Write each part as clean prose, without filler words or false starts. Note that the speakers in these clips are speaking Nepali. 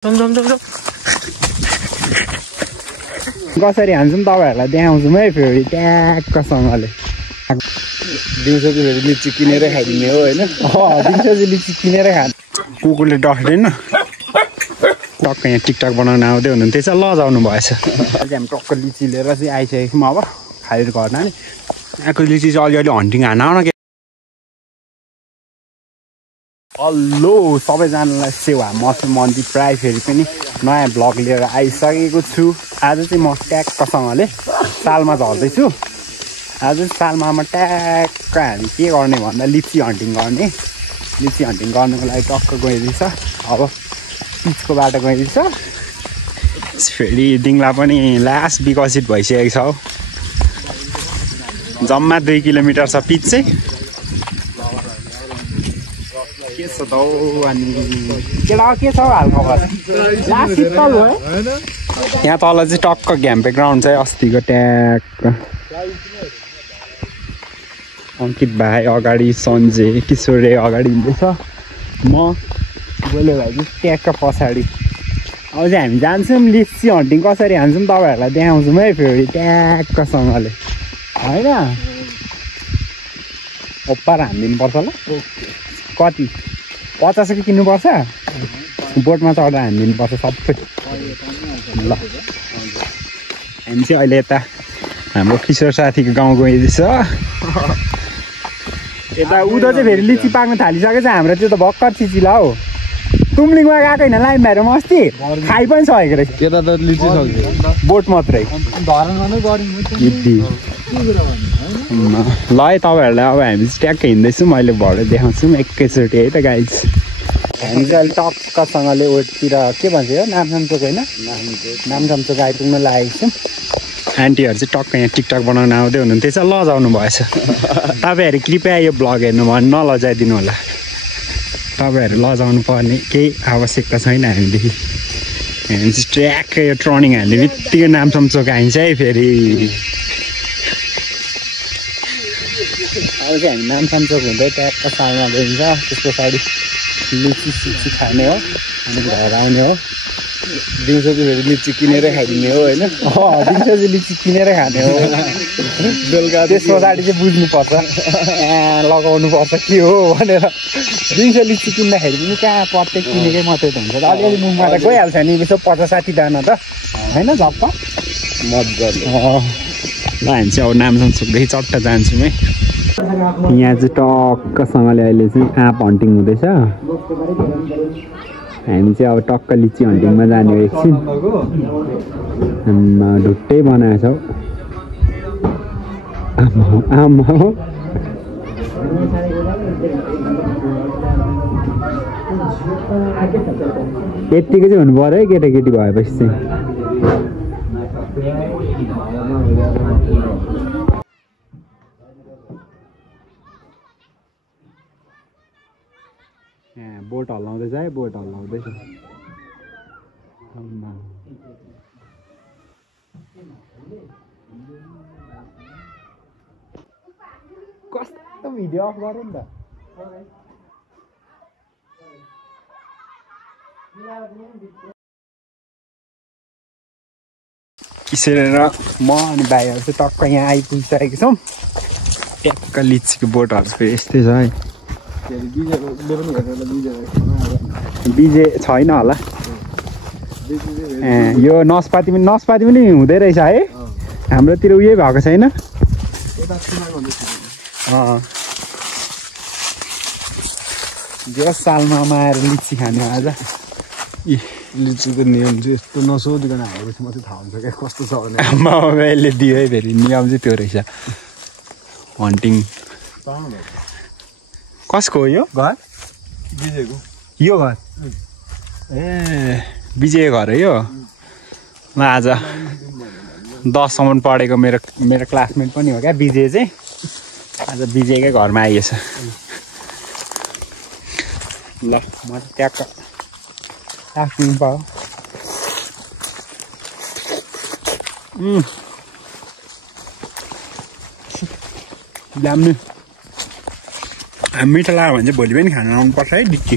कसरी हान्छौँ तपाईँहरूलाई देखाउँछौँ है फेरि ट्याक्कसँगले। दिउँसो चाहिँ फेरि लिची किनेरै खाइदिने हो होइन। दिउँसो चाहिँ लिची किनेरै खाने। कुकुरले डक्दैन टक्क यहाँ टिकटक बनाउन आउँदै हुनुहुन्थ्यो चाहिँ लजाउनु भएछ। अहिले हामी टक्क लिची लिएर चाहिँ आइसकेको छौँ। अब खाएर घरमा नि यहाँको लिची चाहिँ अलिअलि हन्टिङ हान आउन। हेलो सबैजनालाई सेवा म मन्दिर प्राय फेरि पनि नयाँ भ्लग लिएर आइसकेको छु। आज चाहिँ म ट्याक्कसँगले सालमा झर्दैछु। आज सालमा म ट्याक्क हामी के गर्ने भन्दा लिची हन्टिङ गर्ने। लिची हन्टिङ गर्नुको लागि टक्क गइरहेछ। अब पिचको बाटो गइरहेछ। फेरि दिङला पनि लास्ट विकसित भइसकेको छ हौ। जम्मा 2 किलोमिटर छ पिच चाहिँ। के छ त हौ अनि केटा के छ हालखबर? लास्ट शीतल हो यहाँ तल चाहिँ टक्क घ्याम्पे ग्राउन्ड चाहिँ अस्तिको ट्याक्क। अङ्कित भाइ अगाडि, सन्जय किशोरे अगाडि हिँड्दैछ। म गोले भाइ चाहिँ ट्याक्क पछाडि। अब चाहिँ हामी जान्छौँ लिची हन्टिङ कसरी हान्छौँ तपाईँहरूलाई देखाउँछौँ है फेरि ट्याक्कसँगले होइन। ओप्पर हानिदिनुपर्छ ल। कति 50 कि किन्नुपर्छ? बोटमा चढेर हानिदिनुपर्छ सबै ल। हामी चाहिँ अहिले यता हाम्रो किशोर साथीको गाउँ गइरहेछ। यता उता चाहिँ फेरि लिची पाक्न थालिसकेको छ। हाम्रो त्यो त भर्खर चिचिला हो। तुमलिङमा गएको होइन लाइन भएर म अस्ति खाइ पनि सकेको रहेछ। त्यता त लिची सक्छ बोट मात्रै। ल है तपाईँहरूलाई अब हामी चाहिँ ट्याक्क हिँड्दैछौँ। मैले भरे देखाउँछु एकैचोटि है त गाइज। हामी चाहिँ अहिले टक्कसँगले ओटतिर के भन्छ यो नामसामचोक होइन नामसामचोक आइपुग्न लागेको छौँ। आन्टीहरू चाहिँ टक्क यहाँ टिकटक बनाउन आउँदै हुनुहुन्थ्यो चाहिँ लजाउनु भएछ। तपाईँहरू कृपया यो भ्लग हेर्नु भयो भने नलजाइदिनु होला। तपाईँहरू लजाउनु पर्ने केही आवश्यकता छैन हामीदेखि। हामी चाहिँ ट्र्याक्क यो टर्निङ हाल्ने बित्तिकै नामसामचोक आइन्छ है फेरि। अब चाहिँ हामी नामसामचोक हुँदै ट्याक्क सालमा गइन्छ। त्यस पछाडि लिची सिची खाने हो अनि घर आउने हो। दिउँसो चाहिँ फेरि लिची किनेरै खाइदिने हो होइन। दिउँसो चाहिँ लिची किनेरै खाने हो। बेलुका त्यस पछाडि चाहिँ बुझ्नुपर्छ लगाउनुपर्छ के हो भनेर। दिउँसो लिची किन्दाखेरि पनि कहाँ प्रत्येक किनेकै मात्रै त हुन्छ त। अलिअलि मुखमा त गइहाल्छ नि यसो 50-60 दाना त होइन झप्प मजाले। ल हामी चाहिँ अब नामसामचोकदेखि चट्ट जान्छौँ है। यहाँ चाहिँ टक्कसँगले अहिले चाहिँ आँप हन्टिङ हुँदैछ। हामी चाहिँ अब टक्क लिची हन्टिङमा जाने हो एकछिन। ढुट्टै बनाएको छौ आमा हो। यत्तिकै चाहिँ हुनु पऱ्यो है केटाकेटी भएपछि चाहिँ। बोट हल्लाउँदैछ है बोट हल्लाउँदैछ। कस्तो भिडियो अफ गऱ्यो नि त। किशोर र म अनि भाइहरू चाहिँ टक्क यहाँ आइपुगिसकेको छौँ। ट्याक्क लिचीको बोटहरू फेरि यस्तै छ है। बिजे छैन होला। यो नस्पाती पनि हुँदै रहेछ है। हाम्रोतिर उयो भएको छैन। जो सालमा आएर लिची खाने आज। लिचीको नियम चाहिँ यस्तो नसोधिकन हालेपछि मात्रै थाहा हुन्छ क्या कस्तो छ भने। आमाले दियो है फेरि नियम चाहिँ त्यो रहेछ हन्टिङ। कसको हो यो घर? बिजेको। यो घर ए विजय घर है यो। म आज 10सम्म पढेको मेरो क्लासमेट पनि हो क्या विजय चाहिँ। आज विजयकै घरमा आइएछ। ल म ट्याक्क राख्नु पायो। दामी मिठो लाग्यो भने चाहिँ भोलि पनि खान आउनुपर्छ है डिक्की।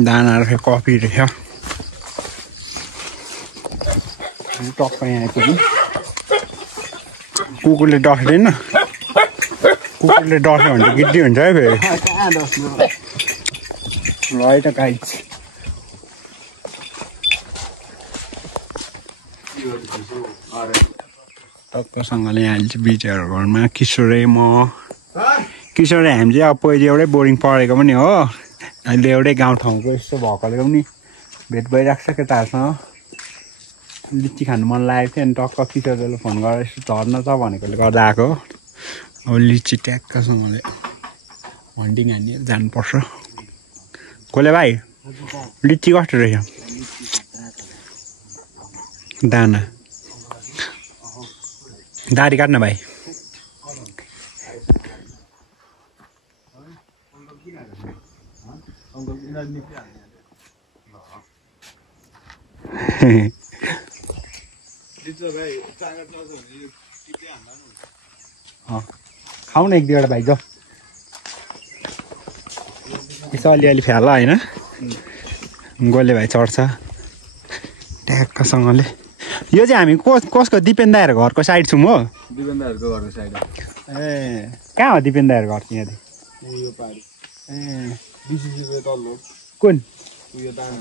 दाना रहेछ कफी रहेछ टक्क यहाँ आइपुग्यो कुकुरले डस्दैन कुकुरले डस्यो भने त गिड्डी हुन्छ है फेरि राइट गाइज टक्कसँगले यहाँ चाहिँ बिचहरू घरमा किशोरै म किशोरै हामी चाहिँ अब पहिले एउटै बोर्डिङ पढेको पनि हो अहिले एउटै गाउँठाउँको यस्तो भएकोले पनि भेट भइरहेको छ केटाहरूसँग लिची खानु मन लागेको थियो अनि टक्क किशोरले फोन गरेर यस्तो झर्न छ भनेकोले गर्दा आएको अब लिची ट्याक्कसँगले हन्टिङ हानेर जानुपर्छ कसले भाइ लिची कस्तो रहेछ दाना दारी काट्न भाइ खाऊ न एक दुईवटा भाइ जाऊ यसो अलिअलि फ्याल होइन गोले भाइ चढ्छ ट्याक्कसँगले यो चाहिँ हामी कसको दिपेन दाइहरूको घरको साइड छौँ हो दिपेन दाइहरूको घरको साइड ए कहाँ हो दिपेन दाइहरूको घर चाहिँ यहाँदेखि यो पारि ए बिसिसीको तल्लो कुन उयो दाना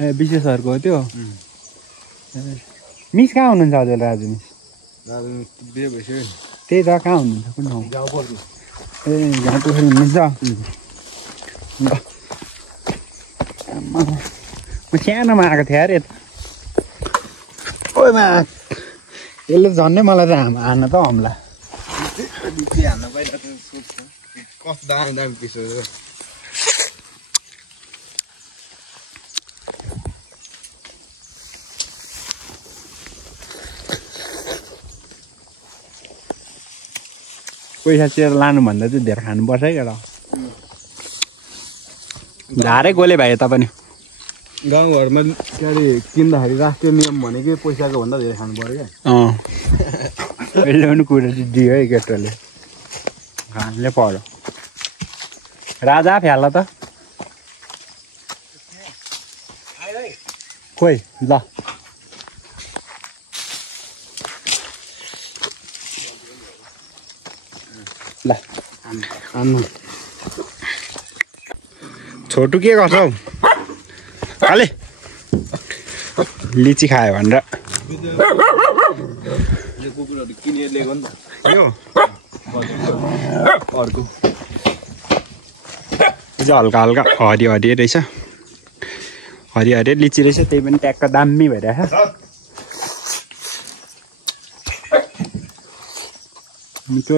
ए विशेषहरूको हो त्यो मिस कहाँ हुनुहुन्छ हजुर राजु मिस दाजु बिहे भइसक्यो नि त्यही त कहाँ हुनुहुन्छ कुन ठाउँ गाउँ पर्छ ए यहाँ पोखरी हुनुहुन्छ म सानोमा आएको थिएँ अरे यता ओमा यसले झन्नै मलाई त हान्न त हमला हान्न पाइरहेको सोध्छ कस्तो दामी दामी पिस हो पैसा चेर लानुभन्दा चाहिँ धेरै खानुपर्छ है केटा झारै गोले भाइ यता पनि गाउँघरमा के अरे किन्दाखेरि राष्ट्रिय नियम भनेकै पैसाको भन्दा धेरै खानु पर्यो क्या अहिले पनि कुरा चाहिँ दियो है केटाले खानले पर्यो राजा फ्याला त खोइ ल ल आन्नु छोटु के गर्छौ काले लिची खायो भनेर कुकुरहरू किनेर ल्याएको नि त यो अर्को चाहिँ हल्का हल्का हरियो हरियो रहेछ हरियो हरियो लिची रहेछ त्यही पनि ट्याक्क दामी भइरहेछ मिठो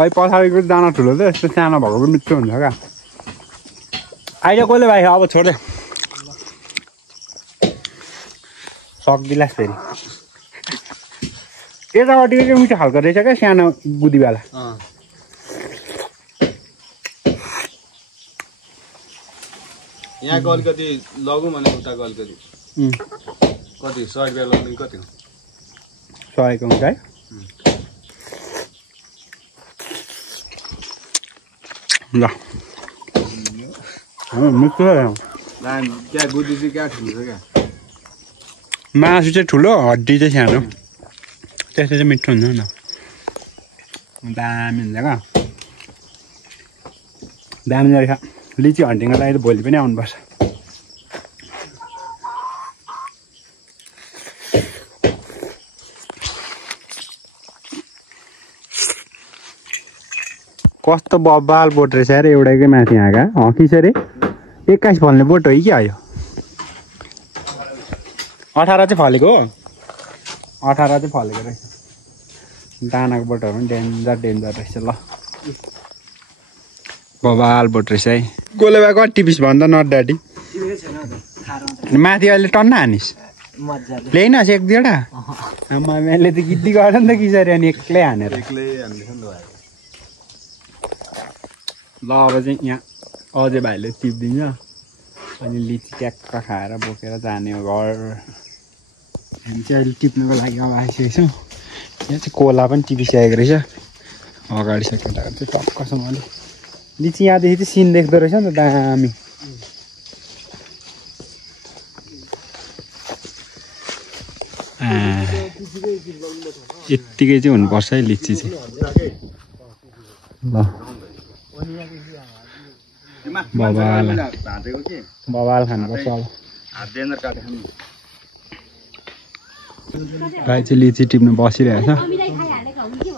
अहिले पछाडिको दाना ठुलो त यस्तो सानो भएको पनि मिठो हुन्छ क्या अहिले कसले भाइ अब छोड्दै सक्दिलास् फेरि यतापट्टिको चाहिँ मिठो खालको रहेछ क्या सानो गुदीवाला यहाँको अलिकति लगौँ भने उताको अलिकति कति 100 रुपियाँ लगाउने कति हो 100 हुन्छ है ल मिठो क्या गुदी चाहिँ क्या ठुलो छ क्या मासु चाहिँ ठुलो हड्डी चाहिँ सानो त्यस्तो चाहिँ मिठो हुन्छ नि दामी हुन्छ क्या दामी रहेछ लिची हन्टिङको लागि त भोलि पनि आउनुपर्छ कस्तो बब्बाल बोट रहेछ अरे एउटैकै माथि आँगा हकिस अरे 21 फल्ने बोट हो कि क्या यो 18 चाहिँ फलेको हो 18 चाहिँ फलेको रहेछ दानाको बोटहरू पनि डेन्जर रहेछ ल बब्बाल बोट रहेछ है गोले भए कति पिस भन्दा नट ड्याडी माथि अहिले टन्न हानिस् ल्याइनस् एक दुईवटा मैले त गिद्दी गर नि त किसरी अनि एक्लै हानेर ल अब चाहिँ यहाँ अझै भाइले टिपिदिन्छ अनि लिची ट्याक्क खाएर बोकेर जाने हो घर हामी चाहिँ अहिले टिप्नुको लागि अब आइसकेको छौँ यहाँ चाहिँ कोला पनि टिपिसकेको रहेछ अगाडि छ केटाहरू चाहिँ टक्कसँगले लिची यहाँदेखि चाहिँ सिन देख्दो रहेछ नि त दामी यत्तिकै चाहिँ हुनुपर्छ है लिची चाहिँ ल बबाल खानुपर्छ अब गाई चाहिँ लिची टिप्नु बसिरहेछ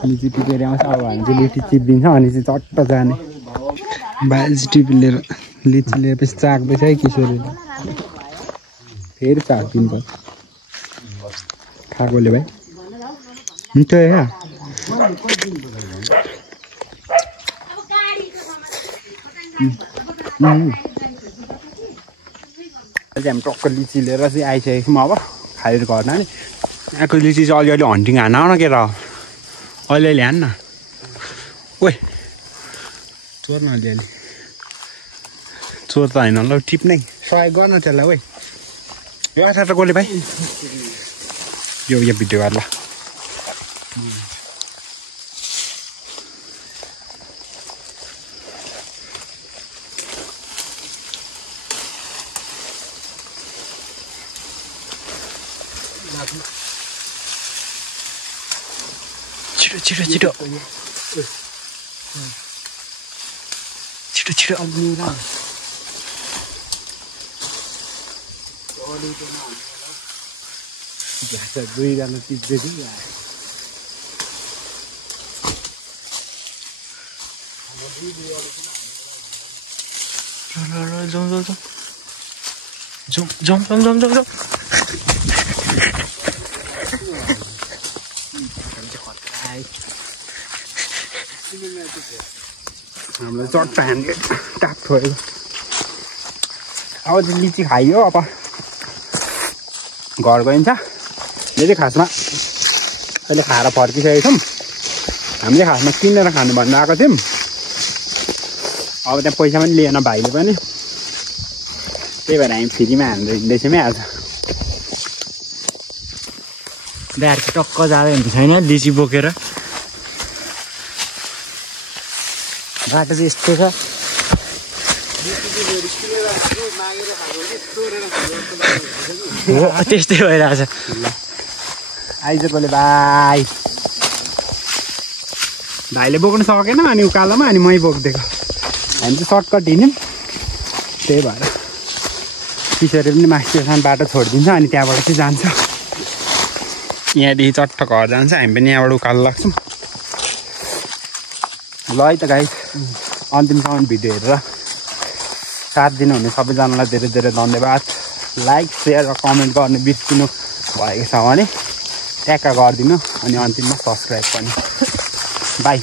लिची टिपेर आउँछ अब हामी चाहिँ लिची टिपिदिन्छ अनि चाहिँ चट्ट जाने बाहिर चाहिँ टिपी लिएर लिची लिएपछि चाक्दैछ है किशोरीले फेरि चाक्दिनु पर्छ खाएकोले भाइ मिठो है हामी टक्क लिची लिएर चाहिँ आइसकेको छौँ अब खाएर घरमा नि यहाँको लिची चाहिँ अलिअलि हन्टिङ हान न के र अलिअलि हान न ओइ चोर न अलिअलि चोर त होइन ल टिप्नै सहयोग गर्न त्यसलाई ओइ यो आठ गोले भाइ यो भिडियो गर ल छिटो छिटो छिटो छिटो छिटो दुईजना टिप्दै थियो हामीलाई चट्ट हान्ने टाक छोएको अब चाहिँ लिची खाइयो अब घर गइन्छ यो चाहिँ खासमा अहिले खाएर फर्किसकेको छौँ हामीले खासमा किनेर खानु भन्नु आएको थियौँ अब त्यहाँ पैसा पनि लिएन भाइले पनि त्यही भएर हामी फ्रीमा हानेर हिँड्दैछौँ है आज बिहारको टक्क जाँदै हुन्छ छैन लिची बोकेर बाटो चाहिँ यस्तो छ त्यस्तै भइरहेछ आइजकोले भाइले बोक्नु सकेन अनि उकालोमा अनि मै बोकिदिएको हामी चाहिँ सर्टकट हिँड्यौँ त्यही भएर किशोरले पनि मास्टरसान बाटो छोडिदिन्छ अनि त्यहाँबाट चाहिँ जान्छ यहाँदेखि चट्ट घर जान्छ हामी पनि यहाँबाट उकालो लाग्छौँ ल है त गाइस अन्तिमसम्म भिडियो हेरेर साथ दिनुहुने सबैजनालाई धेरै धेरै धन्यवाद लाइक सेयर र कमेन्ट गर्ने बिर्सिनु भएको छ भने ट्याक्क गरिदिनु अनि अन्तिममा सब्सक्राइब पनि बाई